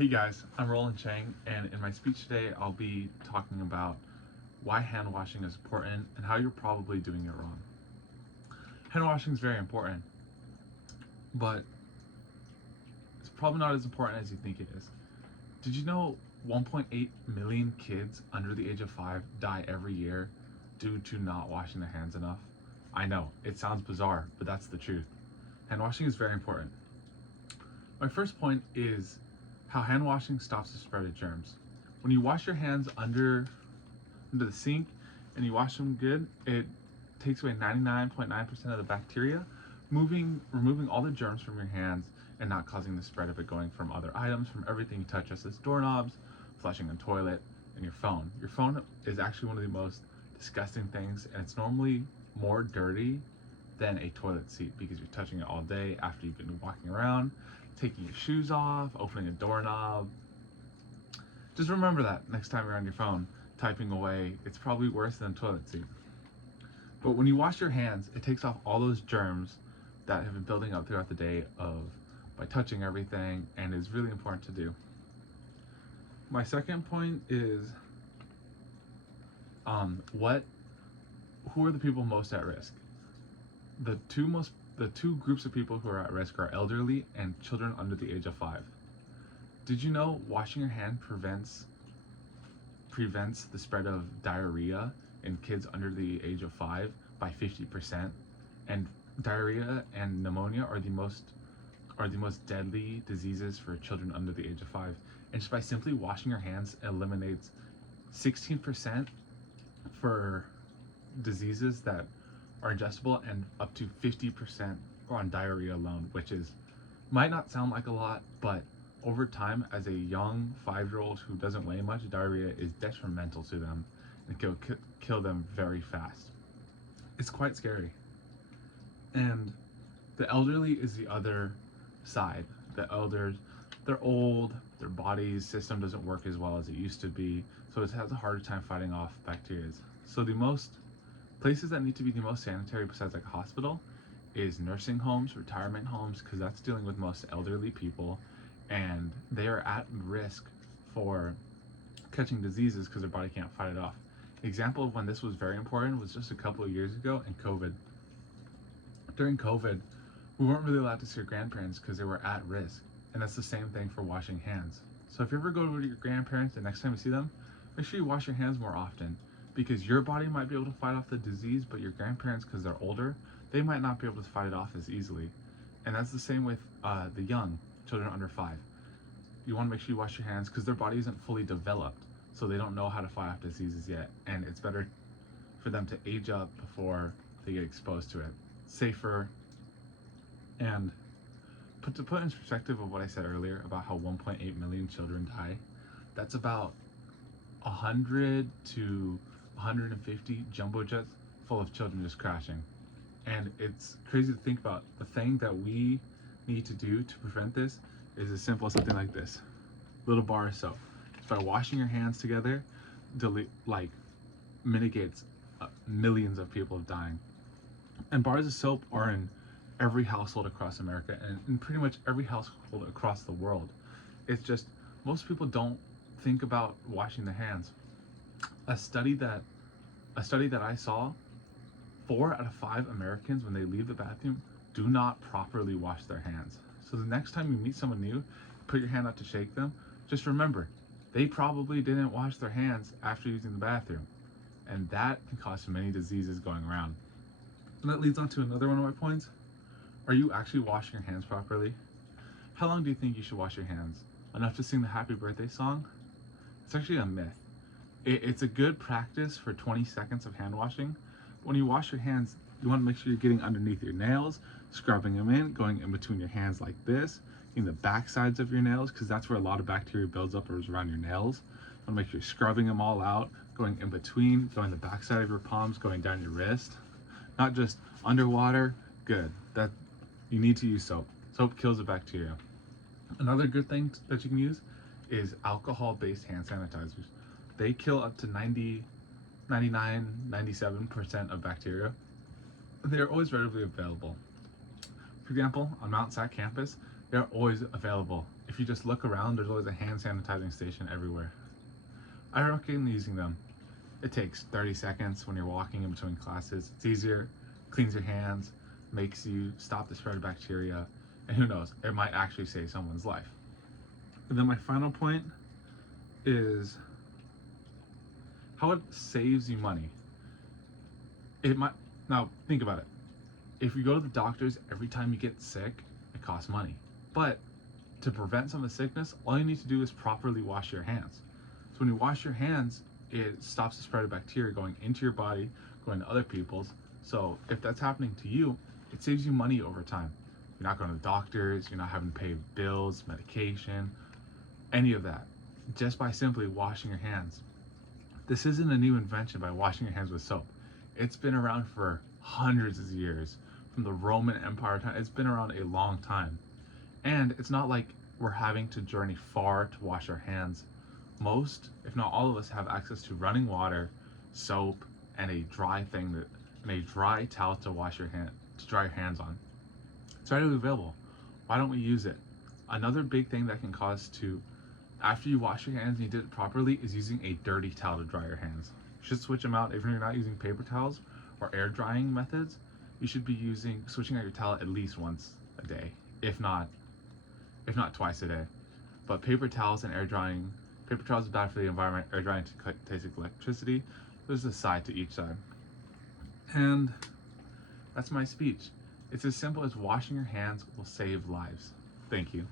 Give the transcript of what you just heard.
Hey guys, I'm Roland Chang, and in my speech today, I'll be talking about why hand washing is important and how you're probably doing it wrong. Hand washing is very important, but it's probably not as important as you think it is. Did you know 1.8 million kids under the age of 5 die every year due to not washing their hands enough? I know, it sounds bizarre, but that's the truth. Hand washing is very important. My first point is how hand washing stops the spread of germs. When you wash your hands under the sink and you wash them good, it takes away 99.9% of the bacteria, removing all the germs from your hands and not causing the spread of it going from other items, from everything you touch, such as doorknobs, flushing a toilet, and your phone. Your phone is actually one of the most disgusting things, and it's normally more dirty than a toilet seat because you're touching it all day after you've been walking around, taking your shoes off, opening a doorknob. Just remember that next time you're on your phone typing away. It's probably worse than a toilet seat. But when you wash your hands, it takes off all those germs that have been building up throughout the day by touching everything, and is really important to do. My second point is who are the people most at risk? The two groups of people who are at risk are elderly and children under the age of 5. Did you know washing your hand prevents the spread of diarrhea in kids under the age of 5 by 50%? And diarrhea and pneumonia are the most deadly diseases for children under the age of 5. And just by simply washing your hands, eliminates 16% for diseases that are ingestible, and up to 50% on diarrhea alone, which might not sound like a lot, but over time, as a young 5-year-old who doesn't weigh much, diarrhea is detrimental to them and can kill them very fast. It's quite scary. And the elderly is the other side. The elders, they're old, their body's system doesn't work as well as it used to be, so it has a harder time fighting off bacteria. So the most places that need to be the most sanitary besides like a hospital is nursing homes, retirement homes, because that's dealing with most elderly people, and they are at risk for catching diseases because their body can't fight it off. Example of when this was very important was just a couple of years ago in COVID. During COVID, we weren't really allowed to see our grandparents because they were at risk, and that's the same thing for washing hands. So if you ever go to your grandparents, the next time you see them, make sure you wash your hands more often, because your body might be able to fight off the disease, but your grandparents, because they're older, they might not be able to fight it off as easily. And that's the same with the young, children under 5. You want to make sure you wash your hands because their body isn't fully developed, so they don't know how to fight off diseases yet, and it's better for them to age up before they get exposed to it. Safer. And to put in perspective of what I said earlier about how 1.8 million children die, that's about 100 to 150 jumbo jets full of children just crashing. And it's crazy to think about. The thing that we need to do to prevent this is as simple as something like this. Little bar of soap. Just by washing your hands together, mitigates millions of people dying. And bars of soap are in every household across America and in pretty much every household across the world. It's just most people don't think about washing their hands. A study that I saw, 4 out of 5 Americans, when they leave the bathroom, do not properly wash their hands. So the next time you meet someone new, put your hand out to shake them, just remember, they probably didn't wash their hands after using the bathroom. And that can cause many diseases going around. And that leads on to another one of my points. Are you actually washing your hands properly? How long do you think you should wash your hands? Enough to sing the happy birthday song? It's actually a myth. It's a good practice for 20 seconds of hand washing. When you wash your hands, you want to make sure you're getting underneath your nails, scrubbing them in, going in between your hands like this, in the back sides of your nails, because that's where a lot of bacteria builds up, is around your nails. You want to make sure you're scrubbing them all out, going in between, going the back side of your palms, going down your wrist. Not just underwater. Good. That you need to use soap. Soap kills the bacteria. Another good thing that you can use is alcohol-based hand sanitizers. They kill up to 97% of bacteria. They're always readily available. For example, on Mount SAC campus, they're always available If you just look around, there's always a hand sanitizing station everywhere. I recommend using them. It takes 30 seconds when you're walking in between classes. It's easier, cleans your hands, makes you stop the spread of bacteria, and who knows, it might actually save someone's life. And then my final point is how it saves you money. Now think about it. If you go to the doctors every time you get sick, it costs money. But to prevent some of the sickness, all you need to do is properly wash your hands. So when you wash your hands, it stops the spread of bacteria going into your body, going to other people's. So if that's happening to you, it saves you money over time. You're not going to the doctors, you're not having to pay bills, medication, any of that, just by simply washing your hands. This isn't a new invention by washing your hands with soap. It's been around for hundreds of years, from the Roman Empire time. It's been around a long time. And it's not like we're having to journey far to wash our hands. Most, if not all of us, have access to running water, soap, and a dry towel to dry your hands on. It's readily available. Why don't we use it? Another big thing that can cause after you wash your hands and you did it properly, is using a dirty towel to dry your hands. You should switch them out. If you're not using paper towels or air drying methods, you should be switching out your towel at least once a day, if not twice a day. But paper towels is bad for the environment. Air drying takes electricity. There's a side to each side. And that's my speech. It's as simple as washing your hands will save lives. Thank you.